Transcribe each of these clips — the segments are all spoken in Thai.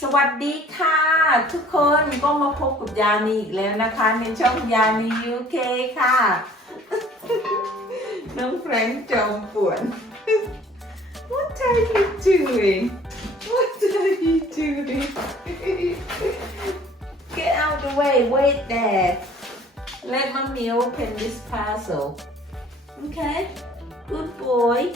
สวัสดีค่ะ ทุกคนก็มาพบกับยานีอีกแล้วนะคะในช่องยานียูเคค่ะ น้องแฟรงค์จอมป่วน What are you doing? What are you doing? Get out the way, wait there. Let mommy open this parcel. Okay? Good boy.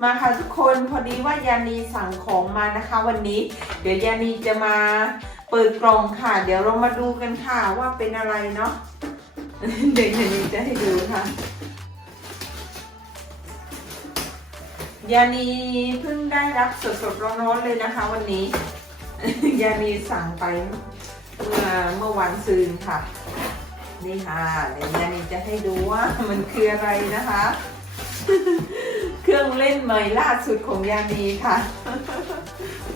มาค่ะทุกคนพอดีว่ายานีสั่งของมานะคะ วันนี้ เดี๋ยวยานีจะมาเปิดกล่องค่ะ เดี๋ยวเรามาดูกันค่ะว่าเป็นอะไรเนาะเดี๋ยวยานีจะให้ดูค่ะยานีเพิ่งได้รับสดสดๆร้อนๆเลยนะคะ วันนี้ ยานีสั่งไปเมื่อเมื่อวันซืนค่ะ นี่ค่ะเดี๋ยวยานีจะให้ดูว่ามันคืออะไรนะคะ เครื่องเล่นใหม่ล่าสุดของยานีค่ะ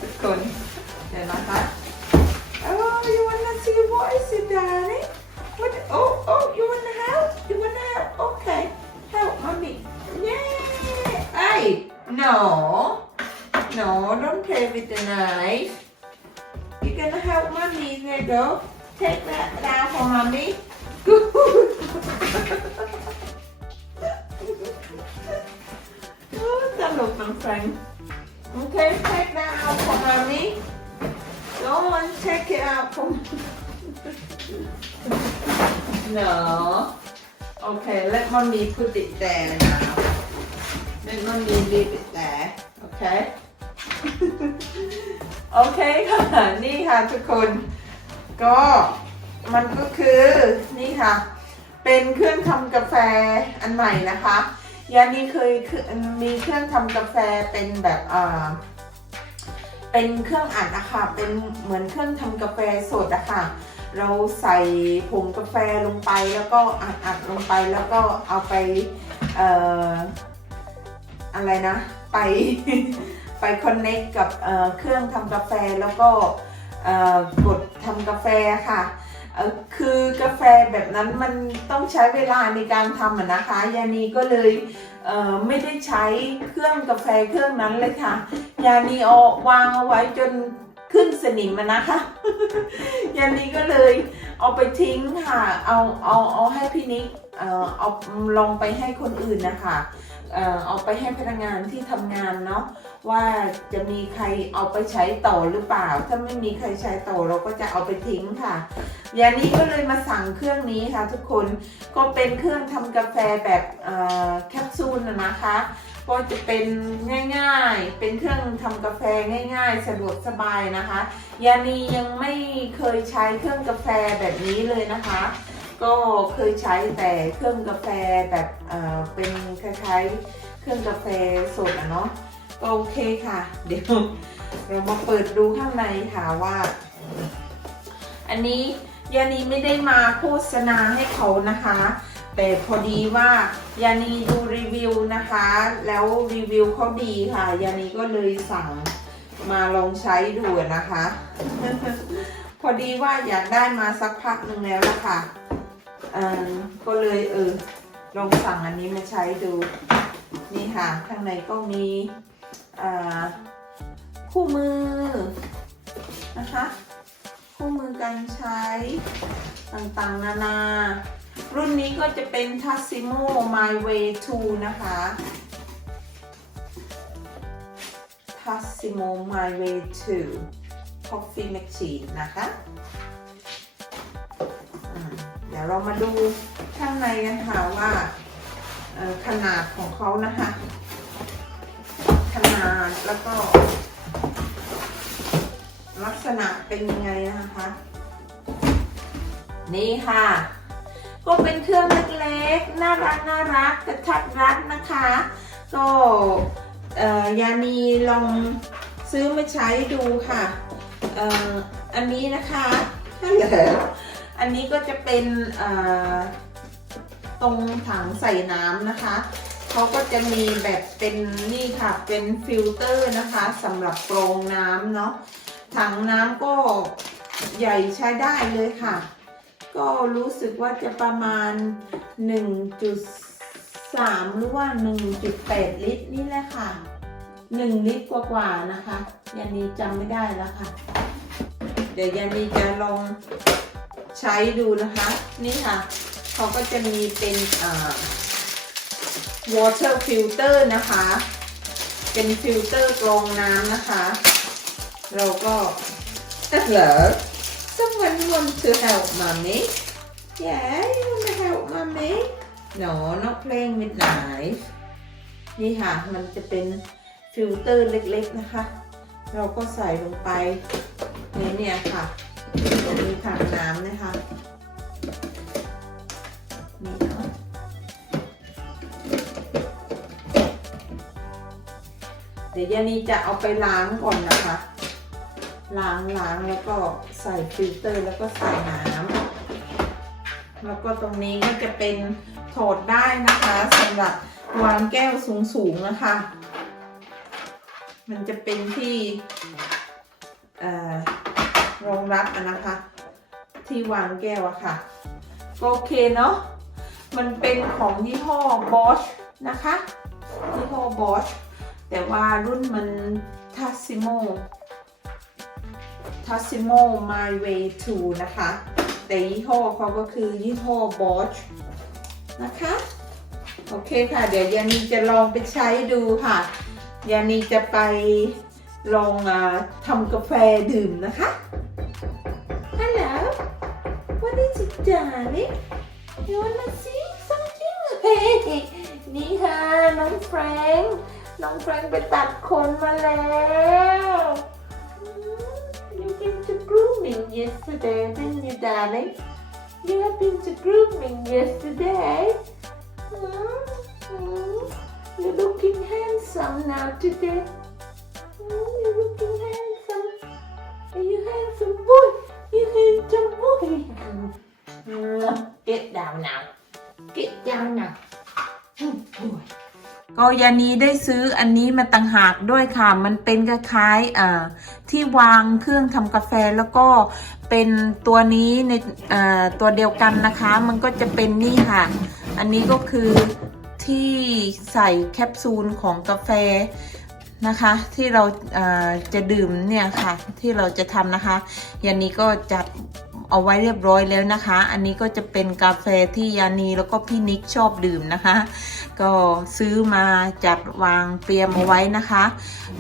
ทุกคนเดี๋ยวนะคะ Oh you wanna see what is it darling What Oh oh you wanna help You wanna help Okay help mommy Yay Hey No No don't play with the knife you gonna help mommy there go Take that down for mommy Okay, let mommy put it there now. Let mommy leave it there. Okay? โอเคค่ะ นี่ค่ะทุกคน ก็มันก็คือนี่ค่ะ เป็นเครื่องทำกาแฟอันใหม่นะคะยานีเคยมีเครื่องทำกาแฟเป็นแบบอ่าเป็นเครื่องอัดอะค่ะเป็นเหมือนเครื่องทำกาแฟสดอะค่ะ เราใส่ผงกาแฟลงไปแล้วก็อัดอัดลงไปแล้วก็เอาไปเอ่ออะไรนะ ไปไปคอนเน็กกับเเครื่องทำกาแฟแล้วก็กดทำกาแฟค่ะคือกาแฟแบบนั้นมันต้องใช้เวลาในการทำนะคะยานีก็เลยเไม่ได้ใช้เครื่องกาแฟเครื่องนั้นเลยค่ะ ยานีเอาวางเอาไว้จน ขึ้นสนิมอะนะคะยานีก็เลยเอาไปทิ้งค่ะ เอาเอาเอาให้พี่นิกเอ่อเอาลองไปให้คนอื่นนะคะเอ่อเอาไปให้พนักงานที่ทำงานเนาะว่าจะมีใครเอาไปใช้ต่อหรือเปล่า ถ้าไม่มีใครใช้ต่อเราก็จะเอาไปทิ้งค่ะยานี้ก็เลยมาสั่งเครื่องนี้ค่ะ ทุกคนก็เป็นเครื่องทำกาแฟแบบแคปซูลนะนะคะ ก็จะเป็นง่ายๆ เป็นเครื่องทำกาแฟง่าย ๆ สะดวกสบายนะคะ ยานียังไม่เคยใช้เครื่องกาแฟแบบนี้เลยนะคะ ก็เคยใช้แต่เครื่องกาแฟแบบเอ่อเป็นคล้ายๆเครื่องกาแฟสดอะเนาะก็โอเคค่ะ เดี๋ยวเรามาเปิดดูข้างในค่ะว่า อันนี้ยานีไม่ได้มาโฆษณาให้เขานะคะ แต่พอดีว่ายานีดูรีวิวนะคะ แล้วรีวิวเขาดีค่ะ ยานีก็เลยสั่งมาลองใช้ดูนะคะ พอดีว่าอยากได้มาสักพักหนึ่งแล้วนะคะเอ่อก็เลยเออลองสั่งอันนี้มาใช้ดู นี่ค่ะ ข้างในก็มีคู่มือนะคะ คู่มือการใช้ต่างๆ นานา รุ่นนี้ก็จะเป็น Tassimo My Way 2 นะคะ Tassimo My Way 2 Coffee Machine นะคะเดี๋ยวเรามาดูข้างในกันค่ะว่าขนาดของเขานะคะ ขนาดแล้วก็ ลักษณะเป็นยังไงนะคะ นี่ค่ะ ก็เป็นเครื่องเล็กๆ น่ารักน่ารักกระทัดรัดนะคะ ก็ยานีลองซื้อมาใช้ดูค่ะอ,อันนี้นะคะฮัลโหลอันนี้ก็จะเป็นตรงถังใส่น้ำนะคะ เขาก็จะมีแบบเป็นนี่ค่ะ เป็นฟิลเตอร์นะคะสำหรับกรองน้ำเนาะ ถังน้ำก็ใหญ่ใช้ได้เลยค่ะ ก็รู้สึกว่าจะประมาณ 1.3 หรือว่า 1.8 ลิตรนี่แหละค่ะหนึ่งลิตรกว่าๆนะคะยานีจำไม่ได้แล้วค่ะ เดี๋ยวยานีจะลองใช้ดูนะคะ นี่ค่ะ เขาก็จะมีเป็นอ่า water filter นะคะ เป็นฟิลเตอร์กรองน้ำนะคะ เราก็ Hello someone want to help mommy yeah you want to help mommy no not playing with knife นี่ค่ะ มันจะเป็นฟิลเตอร์เล็กๆนะคะ เราก็ใส่ลงไปในเนี่ยค่ะตรงนี้ถังน้ำนะคะ นี่เนาะเดี๋ยวยานีจะเอาไปล้างก่อนนะคะ ล้างล้างแล้วก็ใส่ฟิลเตอร์แล้วก็ใส่น้ำแล้วก็ตรงนี้ก็จะเป็นโถดได้นะคะสำหรับวางแก้วสูงๆนะคะ มันจะเป็นที่รองรับนะคะ ที่วางแก้วอะค่ะ โอเคเนาะมันเป็นของยี่ห้อ Bosch นะคะยี่ห้อ Bosch แต่ว่ารุ่นมัน Tassimo Tassimo My Way 2นะคะ แต่ยี่ห้อเขาก็คือยี่ห้อ Bosch นะคะ โอเคค่ะ เดี๋ยวยานีจะลองไปใช้ดูค่ะยานีจะไปลองอทำกาแฟดื่มนะคะ Hello what is it darling you wanna see something เฮ้นี่ค่ะน้องแฟรงค์น้องแฟรงค์ไปตัดขนมาแล้ว yesterday didn't you darling You have been to grooming yesterday. Hmm, hmm. You're looking handsome now today. Hmm, You're looking handsome. Are you handsome? Boy You handsome boy. Get down now. Get down now ก็ยานีได้ซื้ออันนี้มาต่างหากด้วยค่ะ มันเป็นคล้ายๆที่วางเครื่องทำกาแฟแล้วก็เป็นตัวนี้ในตัวเดียวกันนะคะ มันก็จะเป็นนี่ค่ะ อันนี้ก็คือที่ใส่แคปซูลของกาแฟนะคะ ที่เราจะดื่มเนี่ยค่ะ ที่เราจะทำนะคะยานี้ก็จัด เอาไว้เรียบร้อยแล้วนะคะ อันนี้ก็จะเป็นกาแฟที่ยานีแล้วก็พี่นิกชอบดื่มนะคะ ก็ซื้อมาจัดวางเตรียมเอาไว้นะคะ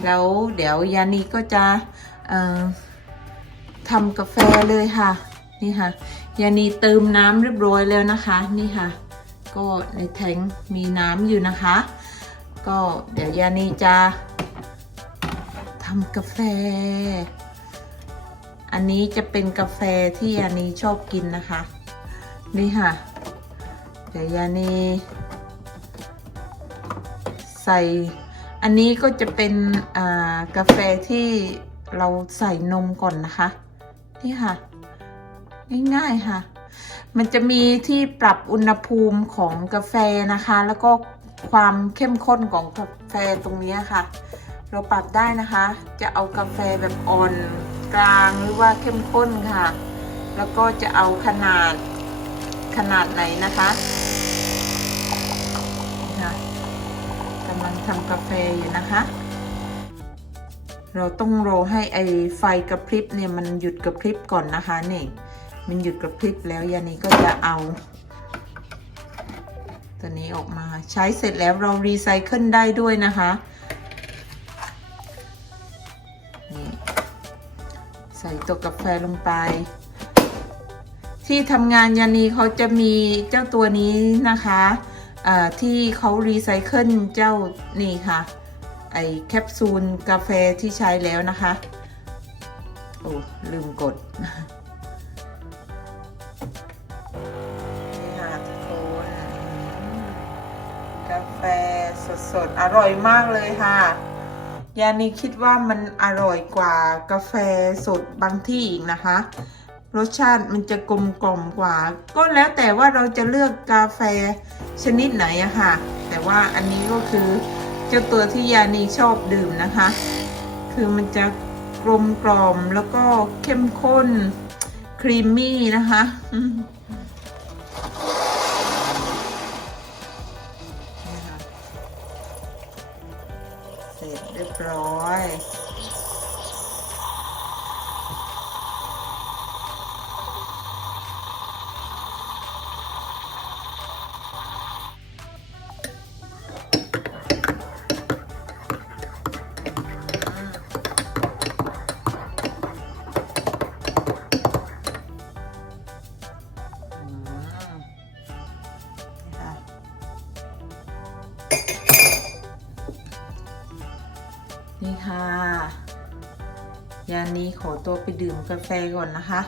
แล้วเดี๋ยวยานีก็จะทำกาแฟเลยค่ะ นี่ค่ะยานีเติมน้ำเรียบร้อยแล้วนะคะ นี่ค่ะ ก็ในแทงค์มีน้ำอยู่นะคะ ก็เดี๋ยวยานีจะทำกาแฟ อันนี้จะเป็นกาแฟที่ยานีชอบกินนะคะ นี่ค่ะ เดี๋ยวยานีใส่ อันนี้ก็จะเป็นกาแฟที่เราใส่นมก่อนนะคะ นี่ค่ะ ง่ายๆค่ะ มันจะมีที่ปรับอุณหภูมิของกาแฟนะคะ แล้วก็ความเข้มข้นของกาแฟตรงนี้ค่ะ เราปรับได้นะคะ จะเอากาแฟแบบอ่อน ลางหรือว่าเข้มข้นค่ะ แล้วก็จะเอาขนาดขนาดไหนนะคะนะกำลังทำกาแฟอยู่นะคะ เราต้องรอให้ไอไฟกระพริบเนี่ยมันหยุดกระพริบก่อนนะคะนี่มันหยุดกระพริบแล้วยานี้ก็จะเอา ตัวนี้ออกมาใช้เสร็จแล้วเรารีไซเคิลได้ด้วยนะคะ ส่ตัวกาแฟลงไป ที่ทำงานยานีเขาจะมีเจ้าตัวนี้นะคะที่เขารีไซเคิลเจ้านี่ค่ะ ไอแคปซูลกาแฟที่ใช้แล้วนะคะ โอ้ ลืมกดนี่ค่ะทุกคนกาแฟสดๆ อร่อยมากเลยค่ะ ยานีคิดว่ามันอร่อยกว่ากาแฟสดบางที่อีกนะคะ รสชาติมันจะกลมกล่อมกว่า ก็แล้วแต่ว่าเราจะเลือกกาแฟชนิดไหนอะค่ะ แต่ว่าอันนี้ก็คือเจ้าตัวที่ยานีชอบดื่มนะคะ คือมันจะกลมกล่อมแล้วก็เข้มข้นครีมมี่นะคะ ร็จเรียบร้อย ดื่มกาแฟก่อนนะคะ